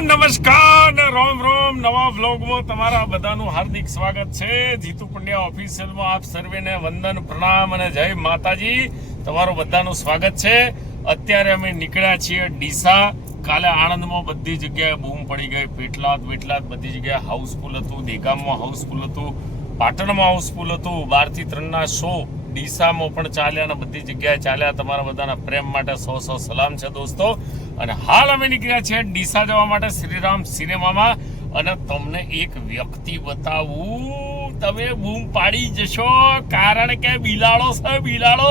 નમસ્કાર ને રોમ રોમ નવા વ્લોગમાં તમારા બધાનું હાર્દિક સ્વાગત છે. જીતુ પંડ્યા ઓફિશિયલમાં આપ સર્વેને વંદન પ્રણામ અને જય માતાજી. તમારું બધાનું સ્વાગત છે. અત્યારે અમે નીકળ્યા છીએ ડીસા. કાલે આણંદમાં બધી જગ્યાએ બૂમ પડી ગઈ, પેટલાદ બધી જગ્યાએ હાઉસફુલ હતું, દેગામમાં હાઉસફુલ હતું, પાટણમાં હાઉસફુલ હતું. 12 થી 3 ના શો ડીસામાં પણ ચાલ્યા અને બધી જગ્યાએ ચાલ્યા. તમારા બધાના પ્રેમ માટે 100 સલામ છે દોસ્તો. અને હાલ અમે નીકળ્યા છીએ ડીસા જવા માટે શ્રીરામ સિનેમામાં. અને તમને એક વ્યક્તિ બતાવું, તમે બૂમ પાડી જશો કારણ કે બિલાડો છે, બિલાડો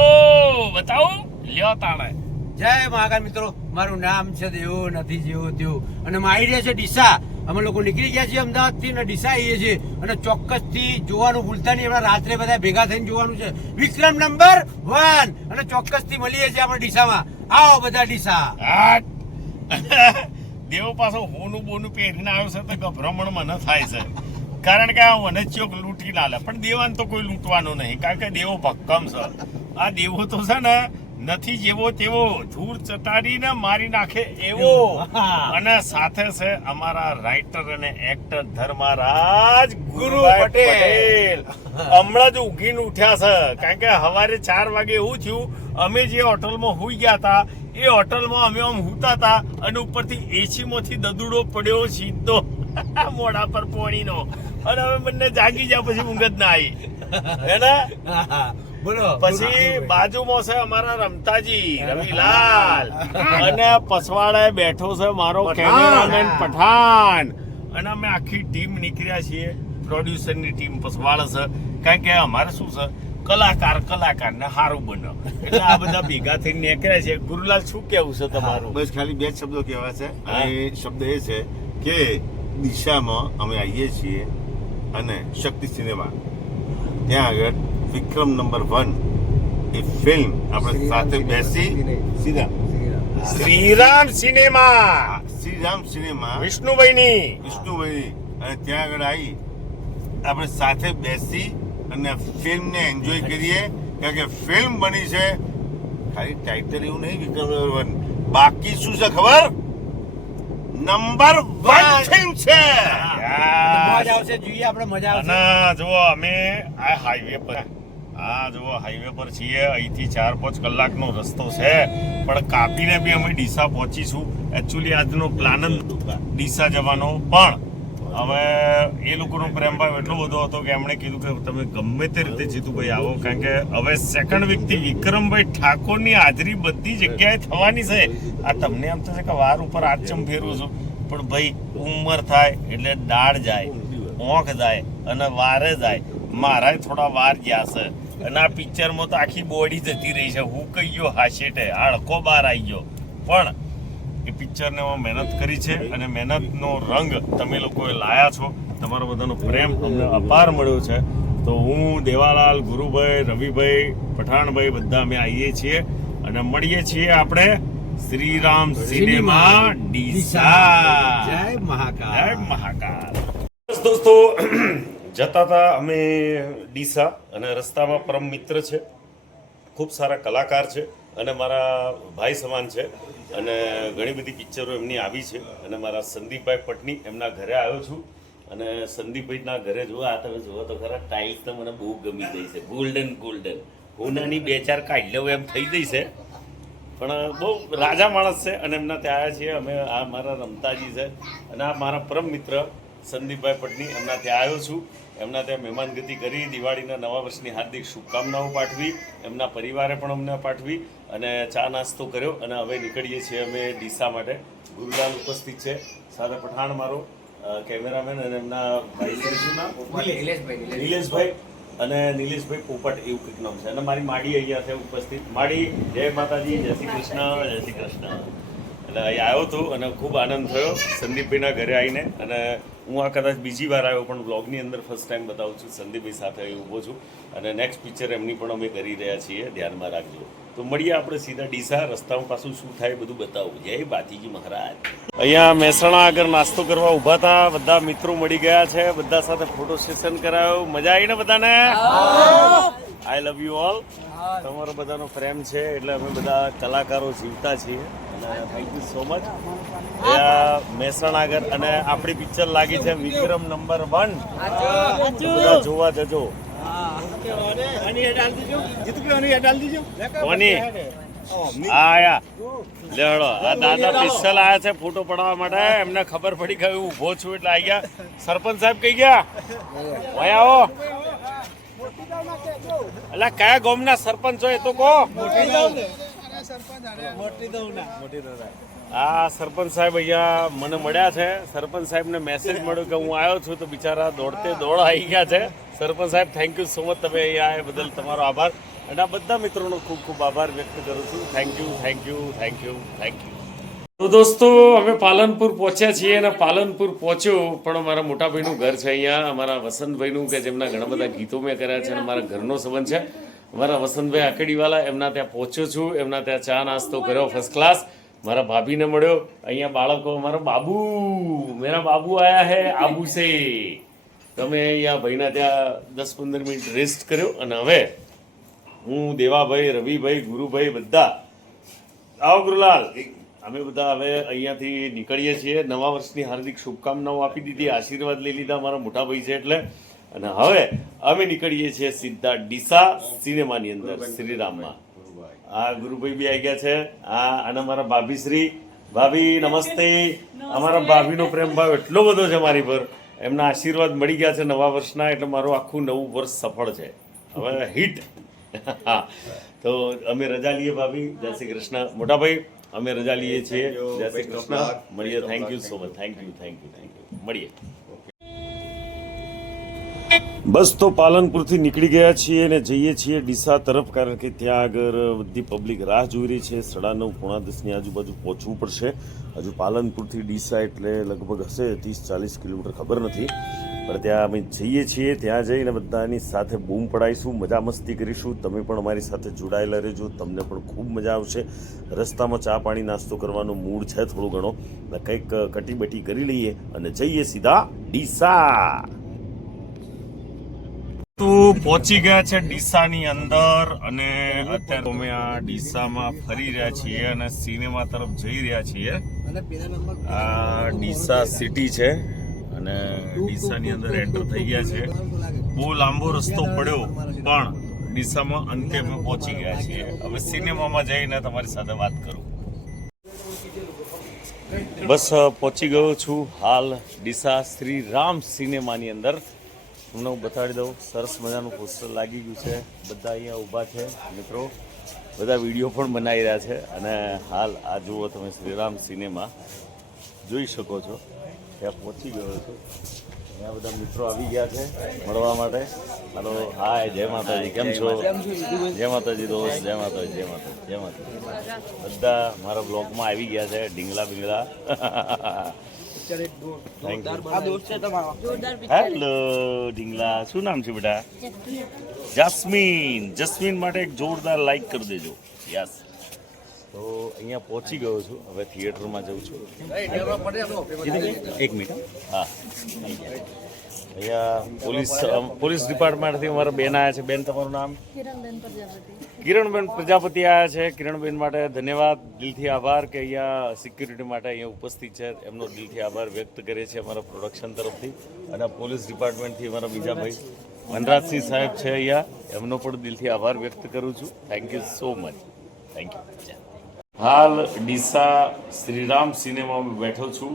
બતાવું લ્યો તાણે. જય મહાકાલ મિત્રો, મારું નામ છે દેવો નથી જેવો તેવો અને મારી રહ્યા છે ડીસા. અમે લોકો નીકળી ગયા છીએ અમદાવાદ થી અને ડીસા આવીએ છીએ અને ચોક્કસ થી જોવાનું ભૂલતા નહીં. આપણે રાત્રે બધા ભેગા થઈને જોવાનું છે વિક્રમ નંબર 1 અને ચોક્કસ થી મળીએ છીએ આપણે ડીસામાં. આવો બધા ડીસા. દેવો પાછો હોનું બોનું પહેરીને આવ્યો છે તો ગભરામણ મને થાય છે કારણ કે આ મને ચોક લૂંટી ના લે. પણ દેવાને તો કોઈ લૂંટવાનો નહીં કારણ કે દેવો ભક્કમ છે. આ દેવો તો છે ને નથી જેવો તેવો, ધૂળ ચટાડીને મારી નાખે એવો. અને સાથે છે અમારા રાઇટર અને એક્ટર ધર્મરાજ ગુરુ પટેલ. હમણાં જ ઉઠીને ઉઠ્યા છે કારણ કે સવારે 4 વાગે એવું થયું, અમે જે હોટલમાં હુઈ ગયા હતા એ હોટલમાં અમે આમ હુતા હતા અને ઉપરથી એસી માંથી દદુડો પડ્યો સીધો મોઢા પર પોણીનો. અને અમે બંને જાગી ગયા, પછી ઊંઘ જ ના આવી હે ને. બોલો. પછી બાજુમાં છે અમારા રમતાજી રવિલાલ અને પસવાડે બેઠો છે મારો કેમેરામેન પઠાણ. અને અમે આખી ટીમ નીકળ્યા છીએ. પ્રોડ્યુસરની ટીમ પસવાડે છે કારણ કે અમારે શું છે, કલાકાર ને સારું બનો એટલે આ બધા ભેગા થઈને નીકળ્યા છે. ગુરુલાલ શું કેવું છે તમારું? બસ ખાલી 2 શબ્દો કહેવા છે. અને શબ્દ એ છે કે દિશામાં અમે આવીએ છીએ અને શક્તિ સિનેમા ત્યાં આગળ વિક્રમ નંબર 1 એ ફિલ્મ આપણે સાથે બેસી શ્રીરામ સિનેમા વિષ્ણુભાઈ અને ત્યાં આગળ આવી આપણે સાથે બેસી અને ફિલ્મને એન્જોય કરીએ કારણ કે ફિલ્મ બની છે. ખાલી ટાઇટલ એવું નહીં વિક્રમ નંબર 1, બાકી શું છે ખબર? નંબર 1 ફિલ્મ છે. મજા આવશે, જોઈએ આપણે, મજા આવશે. અને જો અમે આ હાઈવે પર છીએ. અહીંથી 4-5 કલાકનો રસ્તો છે પણ કાપીને બી અમે ડીસા પહોંચીશું. એકચ્યુઅલી આજનો પ્લાન જ ડીસા જવાનો, પણ હવે એ લોકોનો પ્રેમભાવ એટલો બધો હતો કે એમણે કીધું કે તમે ગમે તે રીતે જીતુભાઈ આવો કારણ કે હવે સેકન્ડ વીકથી વિક્રમભાઈ ઠાકોરની હાજરી બધી જગ્યાએ થવાની છે. આ તમને એમ થશે કે વાર ઉપર આચમ ફેરવું છું, પણ ભાઈ ઉંમર થાય એટલે દાળ જાય, ઓંખ જાય અને વારે જાય. મારાય થોડા વાર ગયા છે અને આ પિક્ચરમાં તો આખી બોડી જતી રહી છે. હું કહી ગયો હાશેટે હડકો બહાર આવી ગયો. પણ એ પિક્ચરને મહેનત કરી છે અને મહેનતનો રંગ તમે લોકોએ લાયા છો. તમારો બધાનો પ્રેમ અમને અપાર મળ્યો છે. તો હું, દેવાલાલ, ગુરુભાઈ, રવિભાઈ, પઠાણભાઈ બધા અમે આવીએ છીએ અને મળીએ છીએ આપણે શ્રીરામ સિનેમા ડીસા. જય મહાકાલ. જય મહાકાલ. દોસ્તો જતા હતા અમે ડીસા અને રસ્તામાં પરમ મિત્ર છે, ખૂબ સારા કલાકાર છે અને મારા ભાઈ સમાન છે અને ઘણી બધી પિક્ચરો એમની આવી છે. અને મારા સંદીપભાઈ પટની એમના ઘરે આવ્યો છું અને સંદીપભાઈના ઘરે જુઓ, આ તમે જુઓ તો ખરા, ટાઇલ્સ તો મને બહુ ગમી ગઈ છે. ગોલ્ડન હોનાની 2-4 કાઢી લઉં એમ થઈ ગઈ છે, પણ બહુ રાજા માણસ છે. અને એમના ત્યાં આવ્યા છીએ અમે. આ મારા રમતાજી છે અને આ મારા પરમ મિત્ર સંદીપભાઈ પટની, એમના ત્યાં આવ્યો છું. એમના ત્યાં મહેમાનગતિ કરી, દિવાળીના નવા વર્ષની હાર્દિક શુભકામનાઓ પાઠવી, એમના પરિવારે પણ અમને પાઠવી અને ચા નાસ્તો કર્યો અને હવે નીકળીએ છીએ અમે ડીસા માટે. ગુરુલાલ ઉપસ્થિત છે, સાથે પઠાણ મારો કેમેરામેન અને એમના ભાઈ નિલેશભાઈ અને નિલેશભાઈ પોપટ એવું કંઈક નામ છે. અને મારી માડી અહીંયા છે ઉપસ્થિત. માડી, જય માતાજી, જય શ્રી કૃષ્ણ. જય શ્રી કૃષ્ણ. એટલે અહીં આવ્યો હતો અને ખૂબ આનંદ થયો સંદીપભાઈના ઘરે આવીને. અને હું આ કદાચ બીજી વાર આવ્યો પણ બ્લોગની અંદર ફર્સ્ટ ટાઈમ બતાવું છું. સંદીપભાઈ સાથે અહીં ઊભો છું અને નેક્સ્ટ પિક્ચર એમની પણ અમે કરી રહ્યા છીએ, ધ્યાનમાં રાખજો. તો મળીએ આપણે સીધા ડીસા. રસ્તામાં પાછું શું થાય બધું બતાવું. જય બાતીજી મહારાજ. અહીંયા મહેસાણા આગળ નાસ્તો કરવા ઊભા હતા, બધા મિત્રો મળી ગયા છે, બધા સાથે ફોટો સેશન કરાવ્યું. મજા આવી ને બધાને? આઈ લવ યુ ઓલ. તમારો બધાનો પ્રેમ છે એટલે અમે બધા કલાકારો જીવતા છીએ અને thank you so much. Mehsana આગળ અને આપણી પિક્ચર લાગી છે વિક્રમ નંબર 1. બધા જોવા જજો. કોની આયા લેવડો આ દાદા પિસ્તલ આયા છે ફોટો પડાવવા માટે. એમને ખબર પડી કે હું ઊભો છું એટલે આવી ગયા. સરપંચ સાહેબ કઈ ગયા? ભાઈ આવો. એટલે કયા ગામના સરપંચ છો એ તો કહો. આ સરપંચ સાહેબ અહીંયા મને મળ્યા છે. સરપંચ સાહેબને મેસેજ મળ્યો કે હું આવ્યો છું તો બિચારા દોડતે દોડ આવી ગયા છે. સરપંચ સાહેબ થેન્ક યુ સો મચ. તમે અહીંયા આવ્યા બદલ તમારો આભાર અને આ બધા મિત્રોનો ખૂબ ખૂબ આભાર વ્યક્ત કરું છું. Thank you thank you thank you thank you. તો દોસ્તો અમે પાલનપુર પહોંચ્યા છીએ અને પાલનપુર પહોંચ્યો પણ મારા મોટા ભાઈનું ઘર છે અહીંયા, અમારા વસંતભાઈનું કે જેમના ઘણા બધા ગીતો મેં કર્યા છે અને મારા ઘરનો સંબંધ છે. અમારા વસંતભાઈ આકડીવાલા એમના ત્યાં પહોંચ્યો છું. એમના ત્યાં ચા નાસ્તો કર્યો ફર્સ્ટ ક્લાસ. મારા ભાભીને મળ્યો. અહીંયા બાળકો મારા બાબુ મેરા બાબુ આયા હે આબુ સે. તમે અહીંયા ભાઈના ત્યાં 10-15 મિનિટ રેસ્ટ કર્યો અને હવે હું દેવાભાઈ, રવિભાઈ, ગુરુભાઈ બધા આવો. ગુરુલાલ અમે બધા હવે અહીંયાથી નીકળીએ છીએ. નવા વર્ષની હાર્દિક શુભકામનાઓ આપી દીધી, આશીર્વાદ લઈ લીધા મારા મોટા ભાઈ છે એટલે. અને હવે અમે નીકળીએ છીએ સીધા ડીસા સિનેમાની અંદર શ્રીરામમાં. આ ગુરુભાઈ બી આવી ગયા છે. અને મારા ભાભી શ્રી. ભાભી નમસ્તે. અમારા ભાભીનો પ્રેમ ભાવ એટલો બધો છે મારી પર. એમના આશીર્વાદ મળી ગયા છે નવા વર્ષના એટલે મારું આખું નવું વર્ષ સફળ છે હવે હિટ. તો અમે રજા લઈએ ભાભી. જય શ્રી કૃષ્ણ. મોટા ભાઈ અમે રજા લઈએ છીએ. જય શ્રી કૃષ્ણ. મળીએ. Thank you so much. Thank you thank you thank you. મળીએ. બસ તો પાલનપુરથી નીકળી ગયા છીએ અને જઈએ છીએ ડીસા તરફ, કારણ કે ત્યાં આગળ બધી પબ્લિક રાહ જોઈ રહી છે. 9:30-9:45 આજુબાજુ પહોંચવું પડશે. હજુ પાલનપુરથી ડીસા એટલે લગભગ હશે 30-40 કિલોમીટર, ખબર નથી. પણ ત્યાં અમે જઈએ છીએ. ત્યાં જઈને બધાની સાથે બૂમ પડાવીશું, મજા મસ્તી કરીશું. તમે પણ અમારી સાથે જોડાયેલા રહેજો, તમને પણ ખૂબ મજા આવશે. રસ્તામાં ચા પાણી નાસ્તો કરવાનો મૂડ છે થોડો ઘણો, કંઈક કટીબટી કરી લઈએ અને જઈએ સીધા ડીસા. તો પહોંચી ગયા છે ડીસાની અંદર અને અત્યારે અમે આ ડીસામાં ફરી રહ્યા છીએ અને સિનેમા તરફ જઈ રહ્યા છીએ. આ ડીસા સિટી છે અને ડીસાની અંદર એન્ટર થઈ ગયા છે. બહુ લાંબો રસ્તો પડ્યો પણ ડીસામાં અંતે અમે પહોંચી ગયા છીએ. હવે સિનેમામાં જઈને તમારી સાથે વાત કરું. બસ પહોંચી ગયો છું હાલ ડીસા શ્રી રામ સિનેમાની અંદર. તમને હું બતાડી દઉં. સરસ મજાનું પોસ્ટર લાગી ગયું છે. બધા અહીંયા ઊભા છે મિત્રો, બધા વિડીયો પણ બનાવી રહ્યા છે. અને હાલ આ જુઓ તમે શ્રીરામ સિનેમા જોઈ શકો છો. ત્યાં પહોંચી ગયો છું. અહીંયા બધા મિત્રો આવી ગયા છે મળવા માટે. હાલો, હાય, જય માતાજી, કેમ છો? જય માતાજી દોસ્ત, જય માતાજી, જય માતાજી, જય માતાજી. બધા મારા બ્લોગમાં આવી ગયા છે. ઢીંગલા બિંગલા. હેલો ઢીંગલા, શું નામ છે બેટા? જસ્મીન. જસ્મીન માટે એક જોરદાર લાઈક કરી દેજો. યસ. તો અહીંયા પહોંચી ગયો છું. હવે થિયેટરમાં જઉં છું. એક મિનિટ. હા, અહીંયા પોલીસ ડિપાર્ટમેન્ટથી અમારા બેન આવ્યા છે. બેન, તમારું નામ? કિરણબેન પ્રજાપતિ આવ્યા છે. કિરણબેન માટે ધન્યવાદ, દિલથી આભાર કે અહીંયા સિક્યુરિટી માટે અહીંયા ઉપસ્થિત છે. એમનો દિલથી આભાર વ્યક્ત કરીએ છીએ અમારા પ્રોડક્શન તરફથી. અને પોલીસ ડિપાર્ટમેન્ટથી અમારા બીજા ભાઈ વનરાજસિંહ સાહેબ છે અહીંયા, એમનો પણ દિલથી આભાર વ્યક્ત કરું છું. Thank you so much. Thank you. હાલ ડીસા શ્રીરામ સિનેમામાં બેઠો છું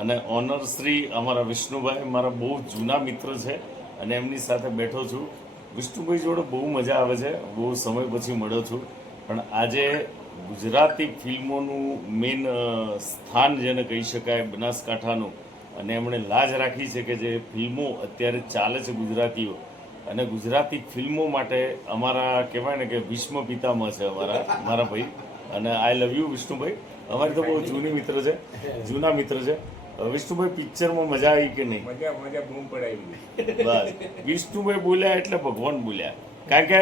અને ઓનર શ્રી અમારા વિષ્ણુભાઈ મારા બહુ જૂના મિત્ર છે અને એમની સાથે બેઠો છું. વિષ્ણુભાઈ જોડે બહુ મજા આવે છે. બહુ સમય પછી મળ્યો છું. પણ આજે ગુજરાતી ફિલ્મોનું મેઇન સ્થાન જેને કહી શકાય બનાસકાંઠાનું, અને એમણે લાજ રાખી છે કે જે ફિલ્મો અત્યારે ચાલે છે ગુજરાતીઓ, અને ગુજરાતી ફિલ્મો માટે અમારા કહેવાય ને કે ભીષ્મ પિતામહ છે મારા ભાઈ. અને આઈ લવ યુ વિષ્ણુભાઈ. અમારી તો બહુ જૂની મિત્ર છે, જૂના મિત્ર છે. વિષ્ણુભાઈ, પિક્ચરમાં મજા આવી કે નહીં? બસ વિષ્ણુભાઈ બોલ્યા એટલે ભગવાન બોલ્યા. કારણ કે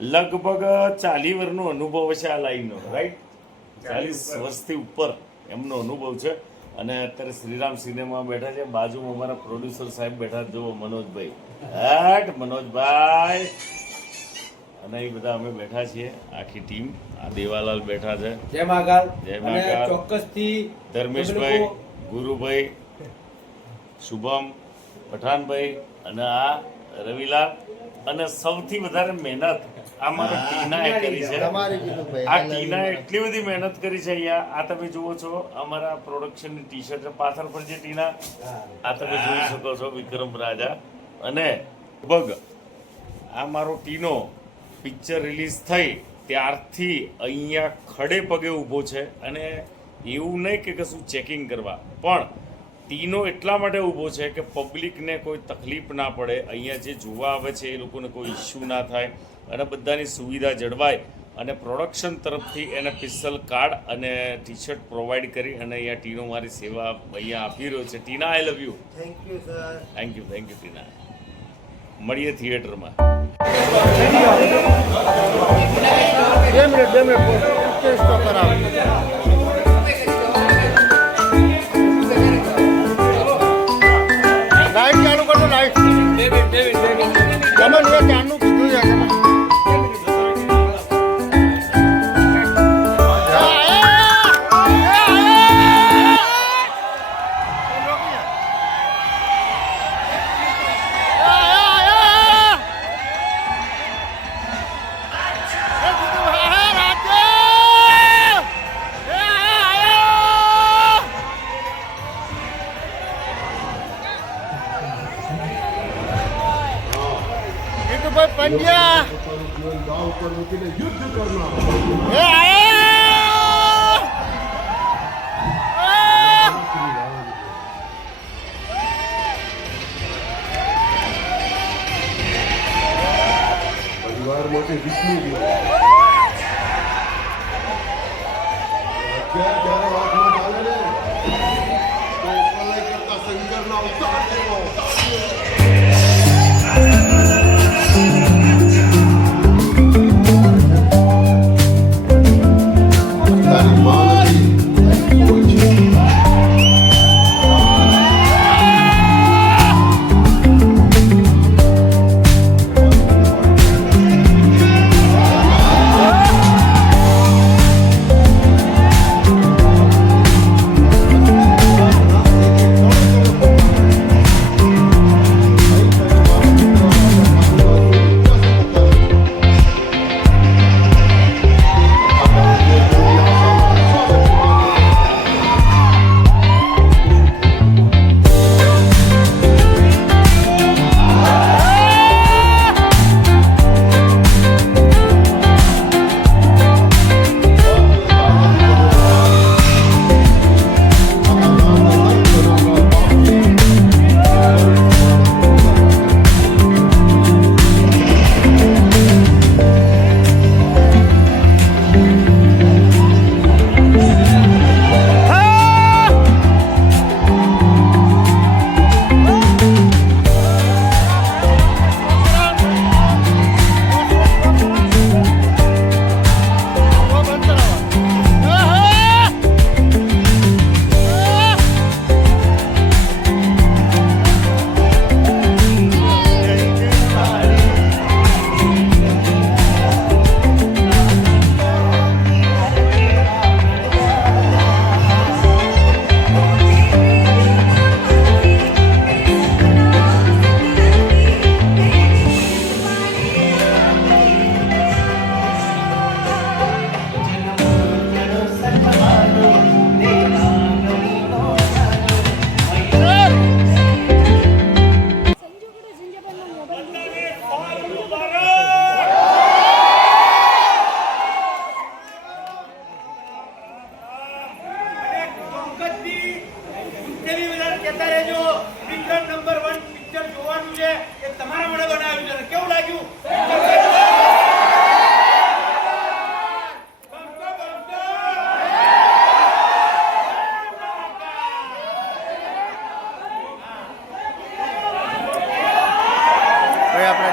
લગભગ 40 વર્ષનો અનુભવ છે આ લાઈનનો, રાઈટ? 40 વર્ષથી ઉપર એમનો અનુભવ છે. અને અત્યારે શ્રીરામ સિનેમા બેઠા છે, બાજુમાં અમારા પ્રોડ્યુસર સાહેબ બેઠા, જુઓ મનોજભાઈ, મનોજભાઈ, અને એ બધા અમે બેઠા છીએ, આખી ટીમ. આ દેવાલાલ બેઠા છે, જય મહાકાલ. જય અને મહાકાલ. ચોક્કસથી ધર્મેશભાઈ, ગુરુભાઈ, શુભમ, પઠાણભાઈ અને આ રવિલાલ. અને સૌથી વધારે મહેનત આ મારા ટીનાએ કરી છે. આ ટીનાએ એટલી બધી મહેનત કરી છે અહીંયા. આ તમે જુઓ છો અમારા પ્રોડક્શનની ટી શર્ટ પાછળ પર જે ટીના, આ તમે જોઈ શકો છો, વિક્રમ રાજા. અને લગભગ આ મારો ટીનો પિક્ચર રિલીઝ થઈ ત્યારથી અહીંયા ખડે પગે ઊભો છે. અને એવું નહીં કે કશું ચેકિંગ કરવા, પણ ટીનો એટલા માટે ઊભો છે કે પબ્લિકને કોઈ તકલીફ ના પડે, અહીંયા જે જોવા આવે છે એ લોકોને કોઈ ઇસ્યુ ના થાય અને બધાની સુવિધા જળવાય. અને પ્રોડક્શન તરફથી એને પિસ્તલ કાર્ડ અને ટી શર્ટ પ્રોવાઈડ કરી અને અહીંયા ટીનો મારી સેવા અહીંયા આપી રહ્યો છે. Tina, I love you. Thank you sir. Thank you Tina. મળીએ થિયેટરમાં. 2 મિનિટ સ્ટોપ કરાવો. લાઈટ ચાલુ કરજો, લાઈટ. તમે ચાલુ કીધું છે. પંડ્યા પરિવાર માટે વિષ્ણુ જ્યારે વાતમાં ચાલે ને તો પ્રલય કરતા શંકરના અવતાર જેવો તારી માં નથી કોઈ છે.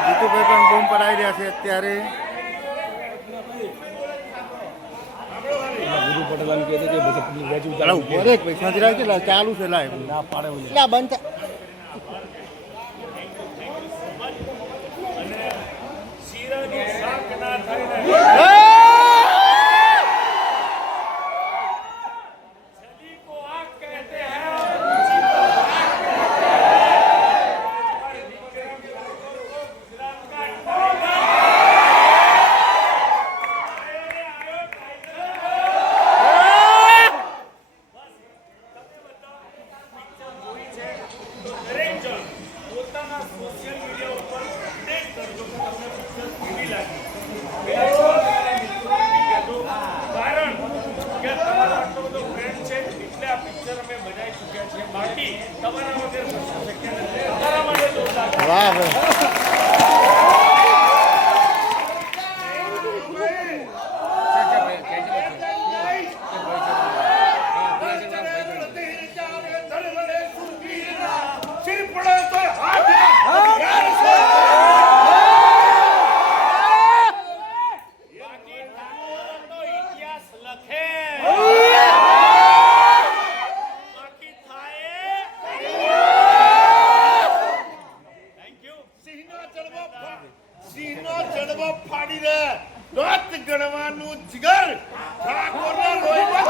જીતુભાઈ પણ બૂમ પડાવી રહ્યા છે અત્યારે. ચાલો ઉભો રે પૈસાથી રાખ છે ચાલુ છે લાઈવ ના પાડે એટલે આ બંધ શીરાનું શાક ના થાય ને सभी को आग कहते हैं દરેક જણ પોતાના સોશિયલ મીડિયા ઉપર અપડેટ કરજો કે તમને પિક્ચર કેવી લાગી. કારણ કે તમારો આટલો બધો ફ્રેન્ડ છે એટલે આ પિક્ચર અમે બનાવી ચૂક્યા છીએ. બાકી તમારા વગર શક્ય નથી. તમારા માટે જોરદાર વાહ ભાઈ ઇતિહાસ લખે બાકી થાય. Thank you. સિંહનો જડબો ફાડી દે દોત ગણવાનું જીગર ઠાકોરના લોહીમાં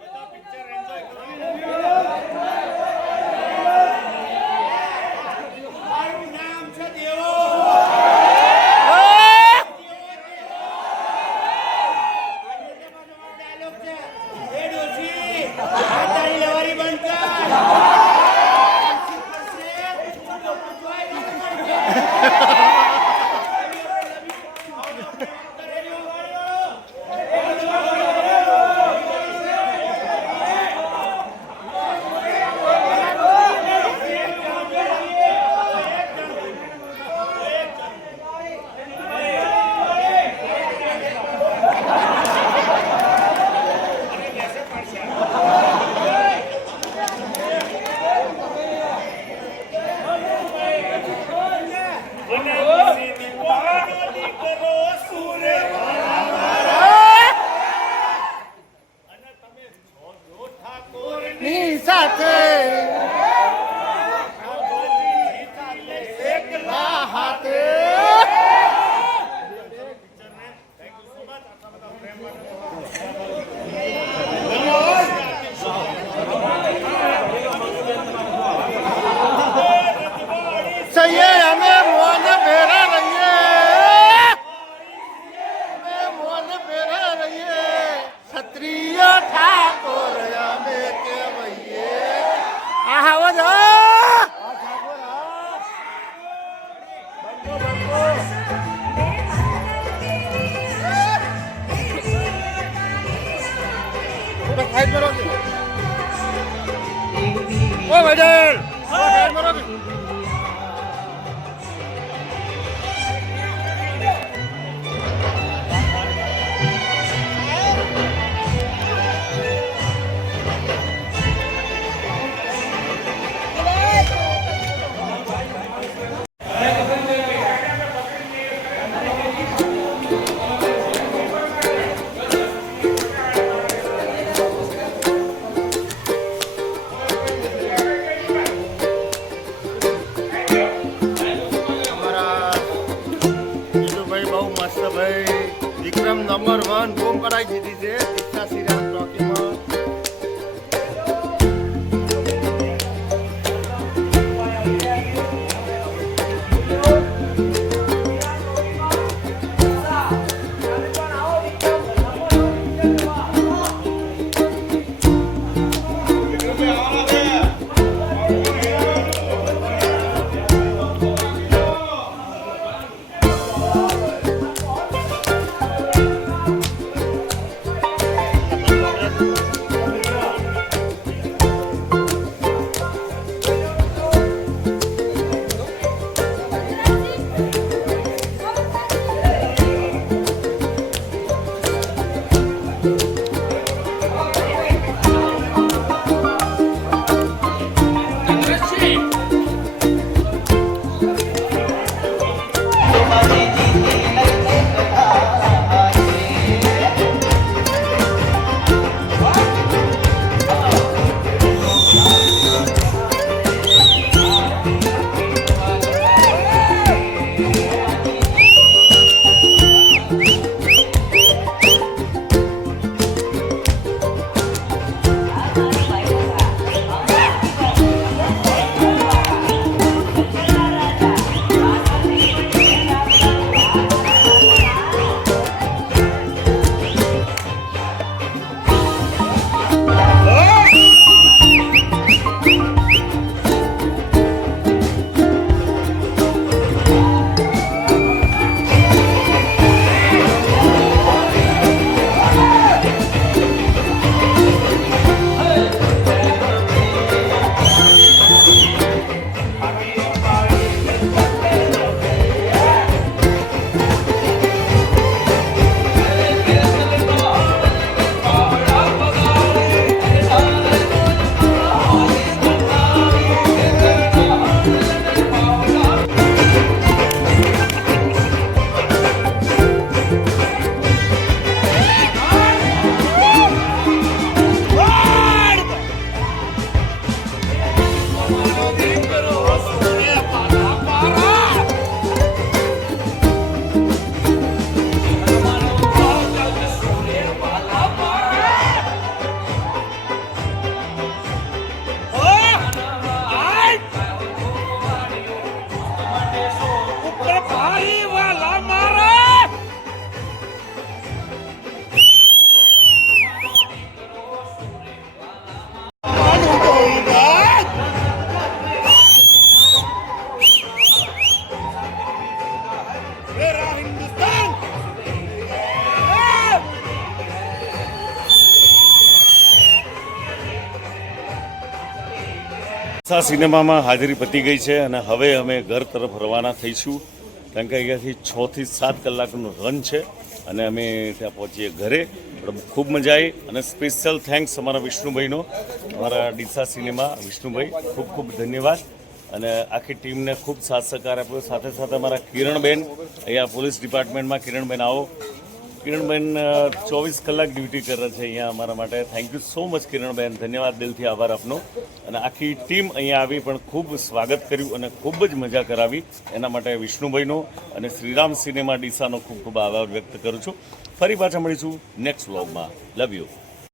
બધા પિક્ચર એન્જોય કરો. મારું નામ છે દેવો ડાયલોગ છે એ ડોશી આ તારી લવારી બંધ કર અને ખુશીની પહાડોની કરો સૂરે અને તમે છો જો ઠાકોરની ની સાથે એકલા હાથે પિક્ચરને થેન્ક યુ સો મચ. આટલા બધા પ્રેમ માટે સહીએ અમે મોન ભેરા રહીએ અમે મોન ભેરા રહીએ ક્ષત્રિય ઠાકોર અમે કહેવાઈએ આવો જો ખાઈ કરો ઓ વડેલ ખાઈ કરો સિનેમામાં હાજરી પતી ગઈ છે અને હવે અમે ઘર તરફ રવાના થઈશું, કારણ કે અહીંયાથી 6 થી 7 કલાકનું રન છે અને અમે ત્યાં પહોંચીએ ઘરે. પણ ખૂબ મજા આવી અને સ્પેશિયલ થેન્ક્સ અમારા વિષ્ણુભાઈનો, અમારા ડીસા સિનેમા વિષ્ણુભાઈ, ખૂબ ખૂબ ધન્યવાદ. અને આખી ટીમને ખૂબ સાથ સહકાર આપ્યો. સાથે સાથે અમારા કિરણબેન અહીંયા પોલીસ ડિપાર્ટમેન્ટમાં, કિરણબેન આવો. કિરણબેન 24 કલાક ડ્યુટી કરે છે અહીંયા અમારા માટે. Thank you so much Kiranben, ધન્યવાદ, દિલથી આભાર આપનો. અને આખી ટીમ અહીંયા આવી પણ ખૂબ સ્વાગત કર્યું અને ખૂબ જ મજા કરાવી. એના માટે વિષ્ણુભાઈનો અને શ્રીરામ સિનેમા ડીસાનો ખૂબ ખૂબ આભાર વ્યક્ત કરું છું. ફરી પાછા મળીશું નેક્સ્ટ વ્લોગમાં. Love you.